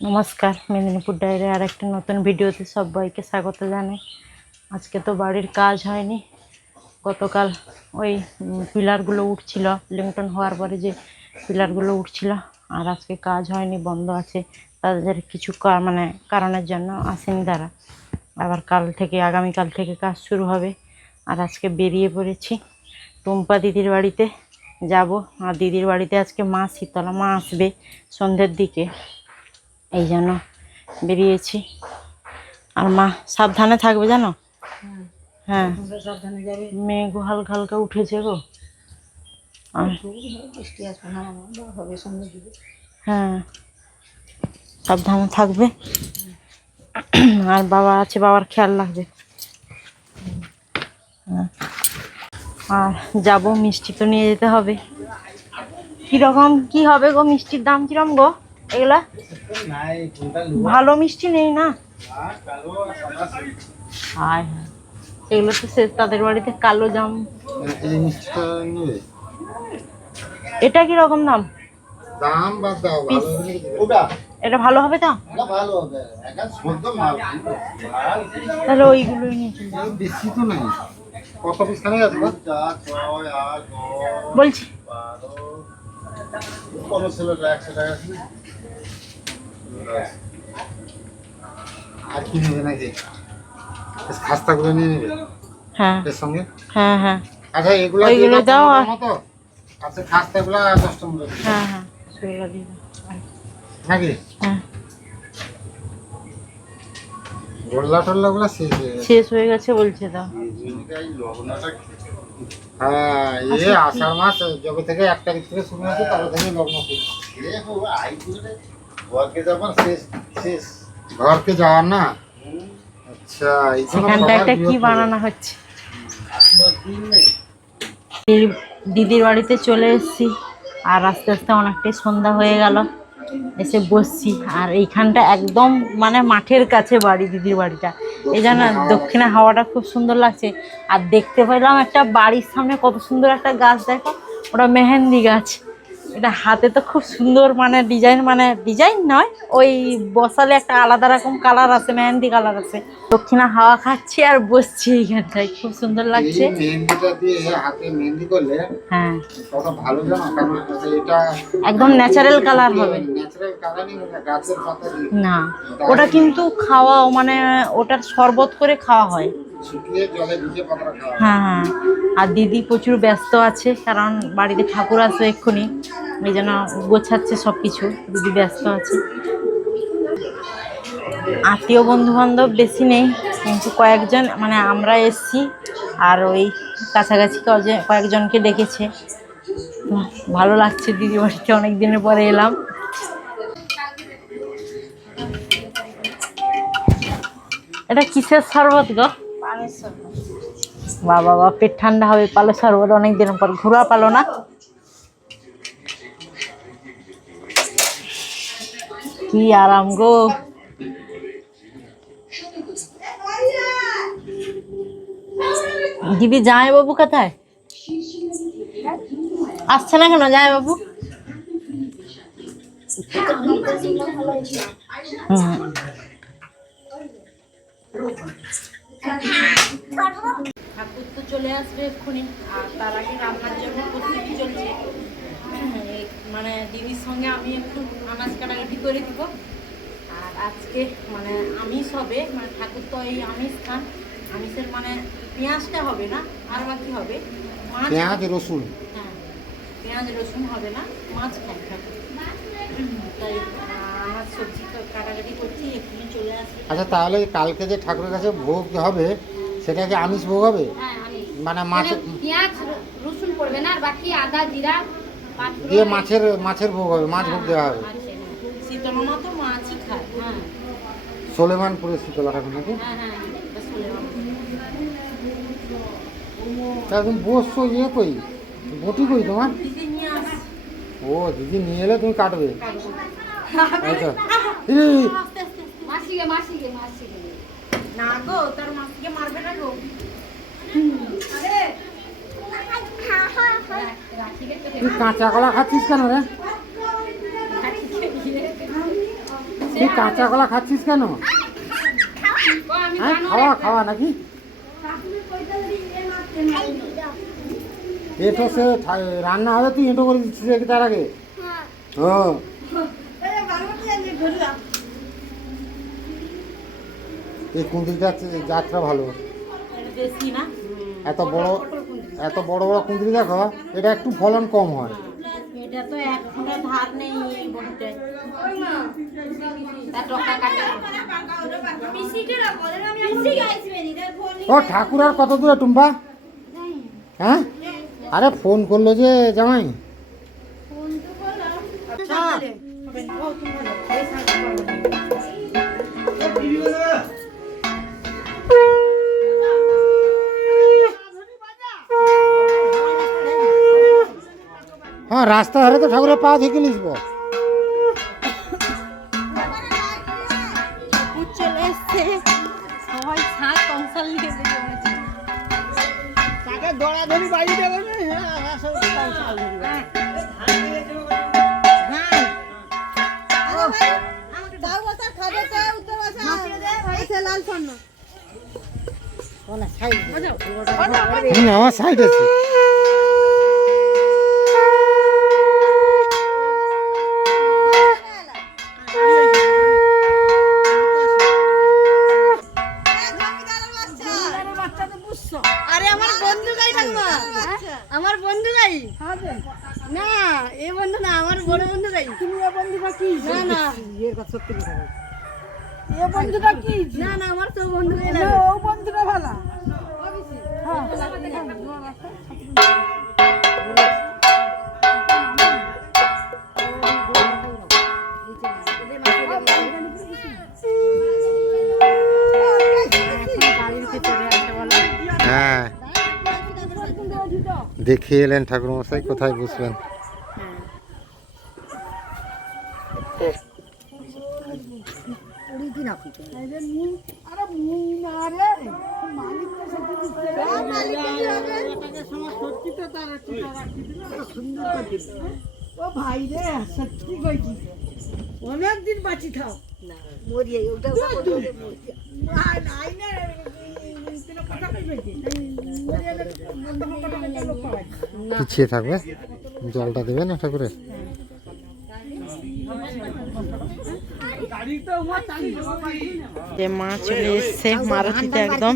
নমস্কার, মেদিনীপুর ডায়েরি আর একটা নতুন ভিডিওতে সবাইকে স্বাগত জানাই। আজকে তো বাড়ির কাজ হয়নি। গতকাল ওই পিলারগুলো উঠছিল, লিংটন হওয়ার পরে যে পিলারগুলো উঠছিল, আর আজকে কাজ হয়নি, বন্ধ আছে। তাদের কিছু কারণের জন্য আসেনি তারা। আবার আগামীকাল থেকে কাজ শুরু হবে। আর আজকে বেরিয়ে পড়েছি টুম্পা দিদির বাড়িতে যাব। আর দিদির বাড়িতে আজকে মা শীতলা মা আসবে সন্ধ্যের দিকে, এই জন্য বেরিয়েছি। আর মা সাবধানে থাকবে জানো। হ্যাঁ, মেঘ হালকা হালকা উঠেছে গো। হ্যাঁ, সাবধানে থাকবে। আর বাবা আছে, বাবার খেয়াল রাখবে। আর যাব, মিষ্টি তো নিয়ে যেতে হবে। কিরকম কি হবে গো, মিষ্টির দাম কিরকম গো? এগুলা ভালো মিষ্টি নেই না। হ্যাঁ, এগুলো তো তাদের বাড়িতে কালো জাম। এটা কিরকম দাম? এটা ভালো হবে তো? তাহলে ওইগুলোই নিয়ে চলবে। বেশি তো নাই, কত পিস খানে আছে বলছি। আর কি নেবে নাকি? খাস্তাগুলো নিয়ে নেবে। হ্যাঁ এর সঙ্গে। হ্যাঁ হ্যাঁ, আচ্ছা, ওইগুলো দাও। আচ্ছা, খাস্তাগুলো 10টা মতো। হ্যাঁ হ্যাঁ, সেগুলো দিয়ে দাও নাকি? হ্যাঁ, গোল্লা টোল্লাগুলো শেষ হয়ে গেছে বলছে তো। হ্যাঁ, আষাঢ় মাস যবে থেকে 1 তারিখ থেকে শুরু হচ্ছে, তবে থেকে লগ্ন ঘরকে যাওয়ার না। আচ্ছা, সেখানটা একটা কি বানানো হচ্ছে। দিদির বাড়িতে চলে এসেছি, আর আস্তে আস্তে অনেকটাই সন্ধ্যা হয়ে গেল। এসে বসছি, আর এইখানটা একদম মাঠের কাছে বাড়ি, দিদির বাড়িটা। এই জন্য দক্ষিণা হাওয়াটা খুব সুন্দর লাগছে। আর দেখতে পেলাম একটা বাড়ির সামনে কত সুন্দর একটা গাছ, দেখো ওটা মেহেন্দি গাছ। এটা হাতে তো খুব সুন্দর ডিজাইন নয়, ওই বসালে একটা আলাদা রকম কালার আছে, মেহেন্দি কালার আছে। দক্ষিণা হাওয়া খাচ্ছি আর বসছি এইখানটায়, খুব সুন্দর লাগছে। মেহেন্দিটা দিয়ে হাতে মেহেন্দি করলে হ্যাঁ, কত ভালো জানো, কারণ এটা একদম ন্যাচারাল কালার হবে। ন্যাচারাল কালারিং, গাছের পাতা দিয়ে না, ওটা কিন্তু খাওয়াও ওটার শরবত করে খাওয়া হয়। শুকিয়ে জলে ভিজিয়ে পাতা খাওয়া। হ্যাঁ হ্যাঁ। আর দিদি প্রচুর ব্যস্ত আছে, কারণ বাড়িতে ঠাকুর আসবে এক্ষুনি, এই জন্য গোছাচ্ছে সব কিছু। দিদি ব্যস্ত আছে। আত্মীয় বন্ধু বান্ধব বেশি নেই, কিন্তু কয়েকজন আমরা এসছি, আর ওই কাছাকাছি কয়েকজনকে ডেকেছে। তো ভালো লাগছে, দিদি বাড়িতে অনেক দিনের পরে এলাম। এটা কিসের শরবত গো? বাবা, পেট ঠান্ডা হবে, পালো শরবত অনেক দিনের পর। ঘুরা পালো না? কি আরাম গো। দিদি জামাইবাবু কোথায়? আসছে না কেন জামাইবাবু? ঠাকুর তো চলে আসবে এক্ষুনি, আর তার আগে রান্নার জন্য প্রস্তুতি চলছে। দিদির সঙ্গে আমি একটু আনাজ কাটাকাটি করে দিব। আর আজকে আমিষ হবে, ঠাকুর তো এই আমিষ খান। আমিষের পেঁয়াজটা হবে না, আর বাকি হবে মাছ, পেঁয়াজ রসুন। হ্যাঁ, পেঁয়াজ রসুন হবে না, মাছ খাই ঠাকুর। তাই আমার সবজি তো কাটাকাটি করছি, এক্ষুনি চলে আসবে। আচ্ছা, তাহলে কালকে যে ঠাকুরের কাছে ভোগ হবে, সেটা কি আমিষ ভোগ হবে? হ্যাঁ, আমিষ। মাছ, পেঁয়াজ রসুন পড়বে না, আর বাকি আদা জিরা দিয়ে মাছের ভোগ হবে, মাছ ভোগ দেওয়া হবে। শীতলা মা তো মাছই খায়। হ্যাঁ, সোলেমানপুরের শীতলা ঠাকুর নাকি? হ্যাঁ হ্যাঁ, তা তুমি বসছো কই, বটি কই তোমার? দিদি নিয়ে আস। ও, দিদি নিয়ে এলে তুমি কাটবে। আচ্ছা, মাসিকে না গো, তার মাছকে মারবে না গো। তুই কাঁচা কলা খাচ্ছিস কেন রে? তুই কাঁচা কলা খাচ্ছিস কেন? হ্যাঁ খাওয়া খাওয়া নাকি? এটো সে রান্না হবে, তুই এটো করে দিচ্ছিস তার আগে। হ্যাঁ এই কুঁদরিটা যাত্রা ভালো, দেশি না, এত বড় বড় কুঁদরি দেখো, এটা একটু ফলন কম হয়। এটা তো এক ফোঁটা ধার নেই এই বড়িতে। তার ডগা কাটে। ও ঠাকুর আর কত দূরে টুম্পা? হ্যাঁ আরে ফোন করলো যে জামাই। হ্যাঁ রাস্তা ধারে তো ঠাকুরের পা থেকে নিসবো। চলে এসছে সবাই শাক কংসাল নিয়ে বেরিয়ে তাকে দৌড়াধরি বাড়ি দেবে আমার সাইড আছে। আরে আমার বন্ধু গাই ঠাকুমা, আমার বন্ধু গাই না, এ বন্ধু না, আমার বড় বন্ধু গাই। তুমি এ বন্ধুটা কি? না না এর কথা সত্যি কথা বল। এ বন্ধুটা কি? না না আমার তো বন্ধু গাই না, ও বন্ধুটা ভালো। হ্যাঁ দেখিয়ে এলেন ঠাকুর মশাই, কোথায় বসবেন? ও ভাই রে সত্যি কইছি, অনেকদিন বাঁচি থাও না মরিয়ে ওটা পিছিয়ে থাকবে, জলটা দেবে না ঠাকুরের। যে মা চলে এসছে মারুতিতে একদম।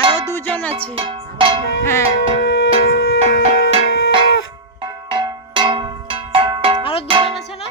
আরো দুজন আছে, হ্যাঁ আরো দুজন আছে না?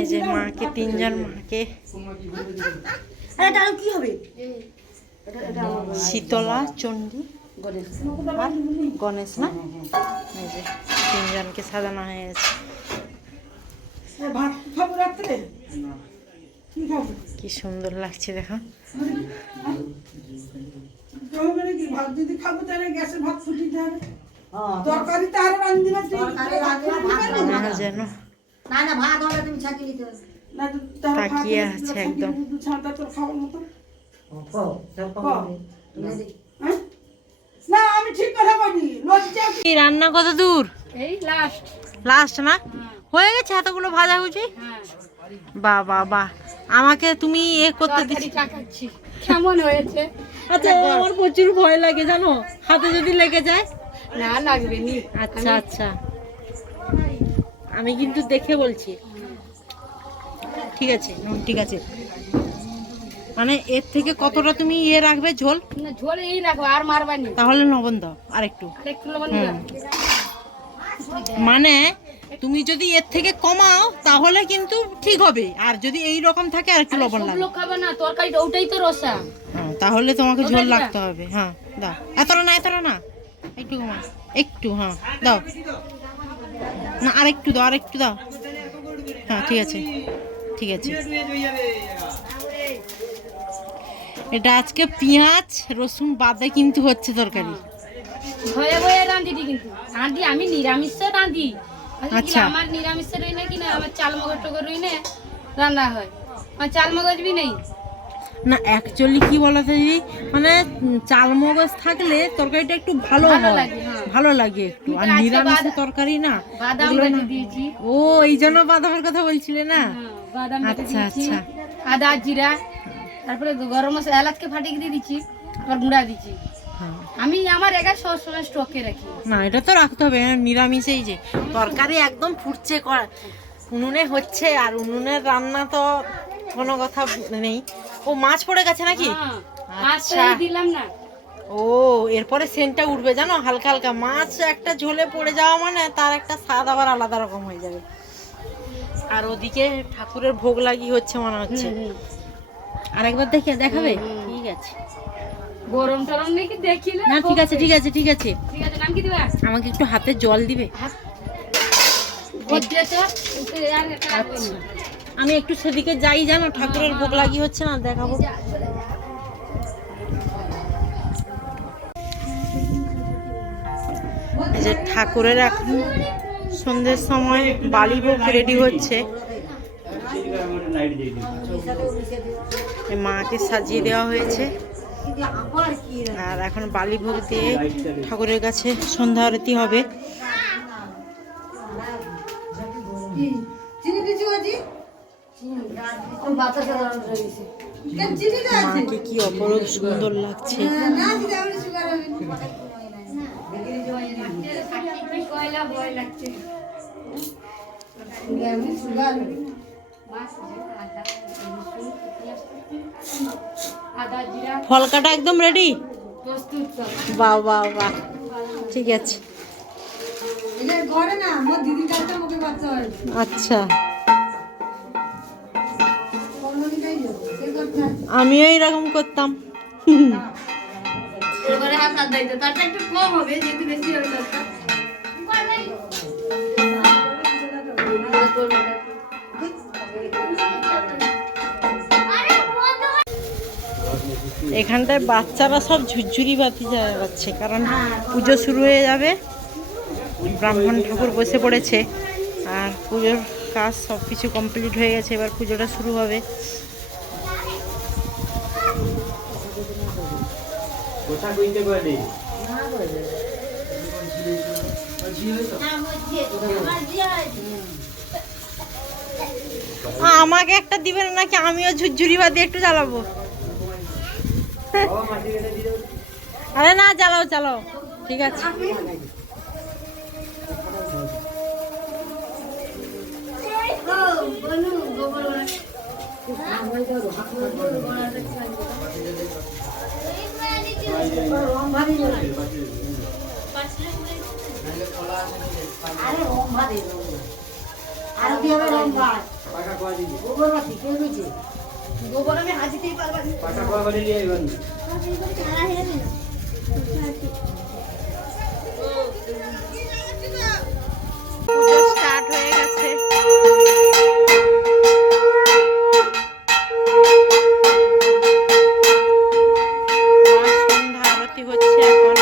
এই যে মাকে, তিনজন মাকে কি হবে? শীতলা, চণ্ডী আর গণেশ না, এই যে তিনজনকে সাজানো হয়ে গেছে। ভাত খাবো রাত্রে, কি খাবো? কি সুন্দর লাগছে দেখো। ভাত যদি খাবো তাহলে গ্যাসে ভাত ফুটিতে হবে, তরকারি তো আরো রান্ধিবা। যেন না না ভাত হবে তুমি ছাকি নিতে হবে তাকিয়ে আছে একদম। কি রান্না কত দূর? এই লাস্ট। লাস্ট না হয়ে গেছে এতগুলো ভাজাভুজি? হ্যাঁ বাহ বাহ বাহ, আমাকে তুমি এ করতে দিচ্ছি। তরকারি চাকাচ্ছি কেমন হয়েছে? আচ্ছা আমার প্রচুর ভয় লাগে জানো, হাতে যদি লেগে যায়। না লাগবে নি। আচ্ছা আচ্ছা, আমি কিন্তু দেখে বলছি। ঠিক আছে ঠিক আছে, মানে এর থেকে কতটা তুমি ইয়ে রাখবে ঝোল? না ঝোল এই রাখো আর মারবানি। তাহলে লবণ দাও আরেকটু। একটু লবণ দিলাম। মানে তুমি যদি এর থেকে কমাও তাহলে কিন্তু ঠিক হবে, আর যদি এই রকম থাকে আর একটু লবণ সব লাগবে। লোক খাবে না, তরকারিটা ওটাই তো রসা। তাহলে তোমাকে ঝোল ওটাই রাখতে হবে। হ্যাঁ দাও, এতটা না একটু কমা, একটু। হ্যাঁ দাও না, আরেকটু দাও আরেকটু দাও। হ্যাঁ ঠিক আছে ঠিক আছে। এটা আজকে পেঁয়াজ রসুন বাদে কিন্তু হচ্ছে তরকারি। ভয়ে ভয়ে রাঁধিটি কিন্তু রাঁধি আমি নিরামিষে রাঁধি। আচ্ছা। আমার নিরামিষে রই না কিনা আমার চাল মগজ টগজ রই না রান্না হয়, আমার চাল মগজ বি নেই। না অ্যাকচুয়ালি কি বলতো দিদি, মানে চাল মগজ থাকলে তরকারিটা একটু ভালো ভালো হয়, লাগে, হ্যাঁ। ভালো লাগে একটু। আর আজকে নিরামিষের তরকারি না বাদাম এগুলো বেটে না। দিয়েছি। ও এই জন্য বাদামের কথা বলছিলে না? হ্যাঁ, বাদাম বেটে আচ্ছা দিয়েছি, আচ্ছা। আদা জিরা, তারপরে গরম মশলা এলাচকে ফাটিয়ে দিয়ে দিচ্ছি, আবার গুঁড়া দিচ্ছি। হ্যাঁ। আমি আমার একা সবসময় স্টকে রাখি। না এটা তো রাখতে হবে, নিরামিষেই যে তরকারি একদম ফুটছে উনুনে হচ্ছে, আর উনুনের রান্না তো কোনো কথা নেই। ও মাছ পড়ে গেছে নাকি? হ্যাঁ, মাছ তো আচ্ছা। এই দিলাম না। ও এরপরে সেন্টটা উঠবে জানো, হালকা হালকা। মাছ একটা ঝোলে পড়ে যাওয়া মানে তার একটা স্বাদ আবার আলাদা রকম হয়ে যাবে। আর ওদিকে ঠাকুরের ভোগ লাগিয়ে হচ্ছে মনে হচ্ছে। আরেকবার দেখাবে? ঠিক আছে। গরম টরম নাকি দেখিলে না ঠিক আছে ঠিক আছে ঠিক আছে। ঠিক আছে, নাম কি দিবা? আমাকে একটু হাতে জল দিবে? বদ্রে তো আর একটা রাখবে না। আমি একটু সেদিকে যাই জানো, ঠাকুরের ভোগ লাগিয়ে হচ্ছে না, দেখাবো। এই যে ঠাকুরের এখন সন্ধ্যের সময় বালি ভোগ রেডি হচ্ছে। এই মাকে সাজিয়ে দেওয়া হয়েছে, আর এখন বালি ভোগ দিয়ে ঠাকুরের কাছে সন্ধ্যা আরতি হবে। মাকে কি অপরূপ সুন্দর লাগছে। কয়লা ভয় লাগছে। আদা জিরা ফল কাটা একদম রেডি? প্রস্তুত সব। বাহ বাহ বাহ, ঠিক আছে। ঘরে না আমার দিদির কাছে মুখে বাচ্চা হয় আচ্ছা, আমিও এরকম করতাম। এবারে হাত হাত দাইতে তারটা একটু কম হবে, যেহেতু বেশি হবে তারটা। এখানটায় বাচ্চারা সব ঝুরঝুরি বাতি জ্বালাচ্ছে, কারণ পুজো শুরু হয়ে যাবে। ব্রাহ্মণ ঠাকুর বসে পড়েছে, আর পুজোর কাজ সব কিছু কমপ্লিট হয়ে গেছে, এবার পুজোটা শুরু হবে। আমাকে একটা দিবেন নাকি? আমিও ঝুরঝুরি বাতি একটু জ্বালাবো। আরে না, জ্বালাও জ্বালাও, ঠিক আছে। আর কি হবে লম্বা গোবর বাতি কে দিয়েছে? গোবর আমি হাজিতেই পারবো পুজো স্টার্ট হয়ে গেছে। সন্ধ্যা আরতি হচ্ছে এখন।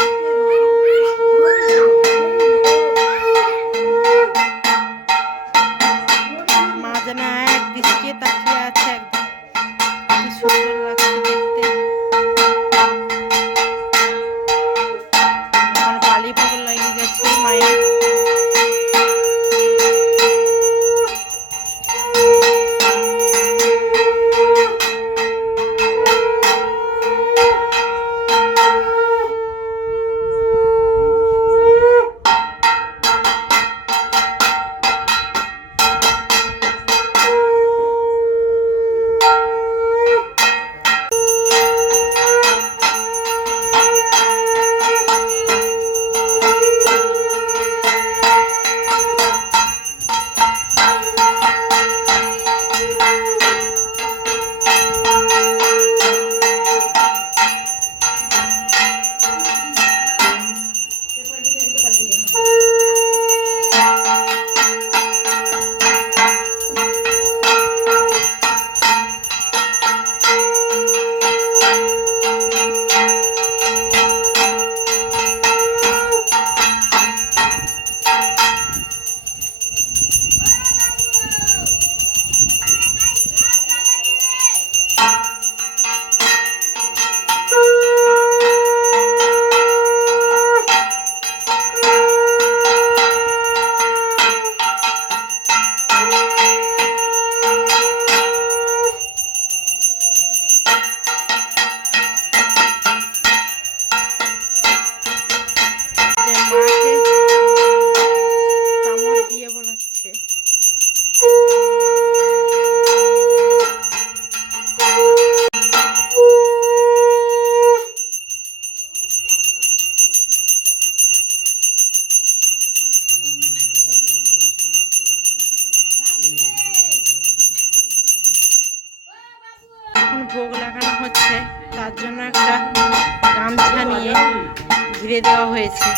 ভোগ লাগানো হচ্ছে, তার জন্য একটা গামছা নিয়ে ঘিরে দেওয়া হয়েছে।